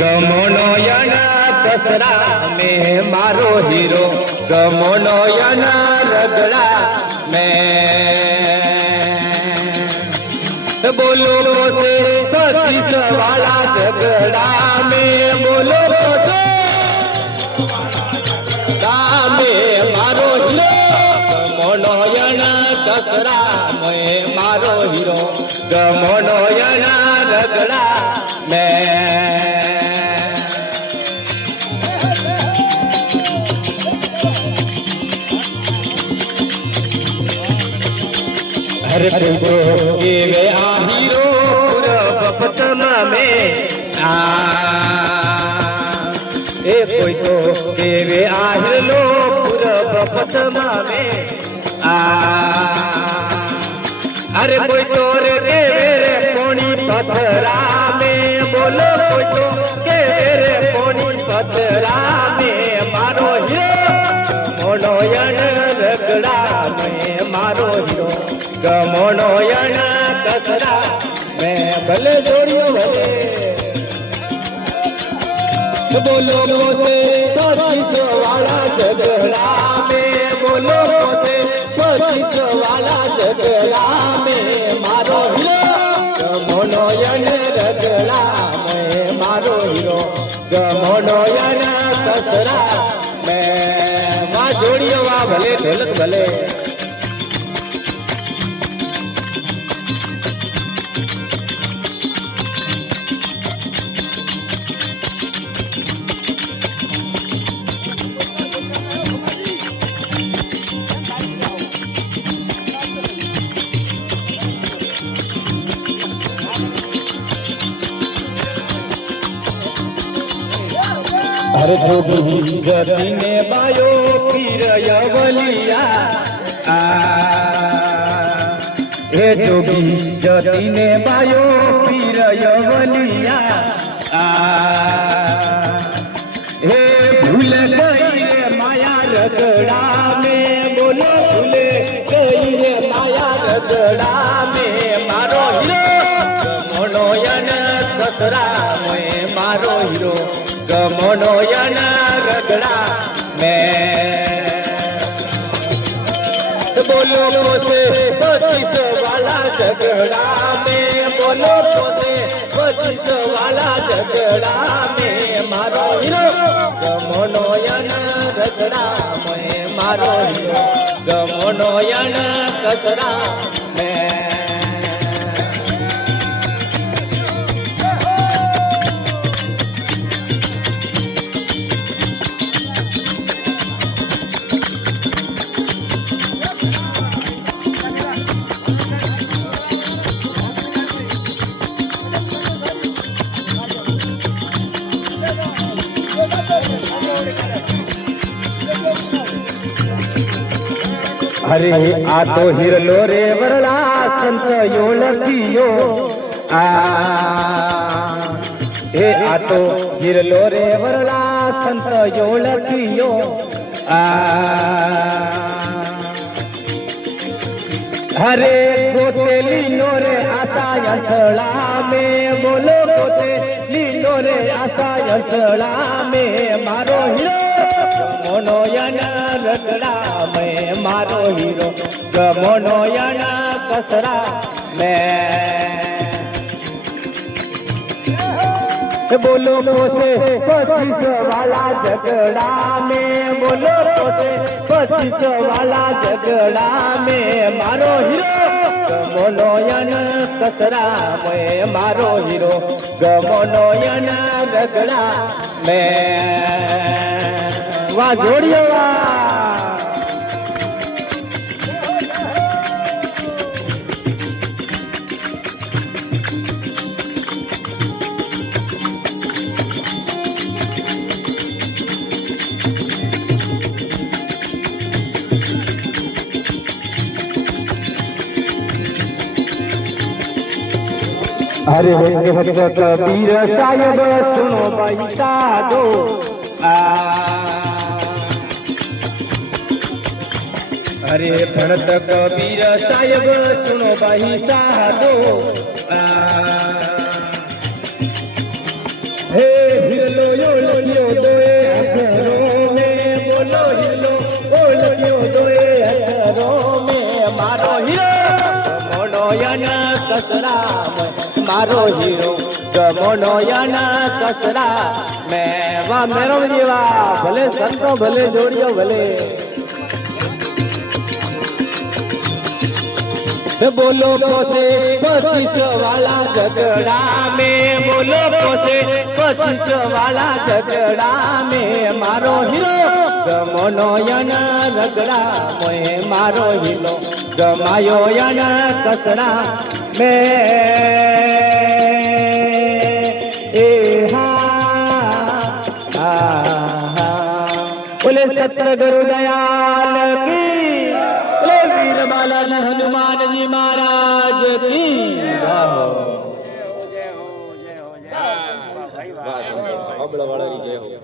गमोनो यना दसरा में मारो हीरो, गमोनो यना रगड़ा में बोलो से पच्चीस वाला झगड़ा में, बोलो में मारो हीरो, गमोनो यना दसरा में मारो हीरो, गमोनो यना रगड़ा में। हर पूजो के वे हीरो पतमा में ए कोई तो के वे लो पूरा पतमा में अरे कोई तो रे रे पोनी पथरा में, बोलो कोई तो के रे पोनी पथरा में मारो हीरो, मोनो यन रगड़ा में मारो हीरो, गमोनो यना दसरा में भले जोड़ियो भले। बोलो पोते पच्चीस वाला झगड़ा में, बोलो पोते पच्चीस वाला झगड़ा में मारो हीरो, गमोनो यन रगड़ा में मारो हीरो, गमोनो यना दसरा में। वहाँ जोड़ियो वहाँ भले ढोलक भले। हर जोगी गति ने बायो पीर यवलिया, हे जोगी जति ने बायो पीर यवलिया, हे भूल गई रे माया रगड़ा में, बोलो भूल गई रे माया रगड़ा में मारो हीरो, गमोनो यन दसरा में मारो हीरो, गमोनो यना रगड़ा में। बोलो पोते पच्चीस वाला झगड़ा में, बोलो पोते पच्चीस वाला झगड़ा में मारो हीरो, गमोनो यना रगड़ा में मारो हीरो, गमोनो यना कसरा में। अरे आ तो हिरलो रे वरला संत यो लसियो, ए आ तो हिरलो रे वरला संत यो लसियो, हरे गोते लीनो रे आशा यंतला में, बोलो गोते लीनो रे आशा यंतला में मारो हीरो, गमोनो यना रगड़ा में मारो हीरो, गमोनो यना कसरा में। बोलो पोते पच्चीस वाला झगड़ा में, बोलो पोते पच्चीस वाला झगड़ा में मारो हीरो, गमोनो यना कसरा में मारो हीरो, गमोनो यना रगड़ा में। वाह जोड़ियो वाह। अरे भक्त कबीर साहेब सुनो भाई साधो, अरे भक्त कबीर साहेब सुनो भाई साधो, मारो हीरो गमोनो याना कसरा में वाह मेरो जीवा भले संतो भले जोड़ियो भले बोलो पोसे 25 वाला झगड़ा में बोलो पोसे 25 वाला झगड़ा में मारो हीरो गमोनो याना रगड़ा मोए मारो हीरो गमायो याना कसरा में बोले सत्य गुरु दयाल की बोले वीर बालाजी हनुमान जी महाराज की जय हो।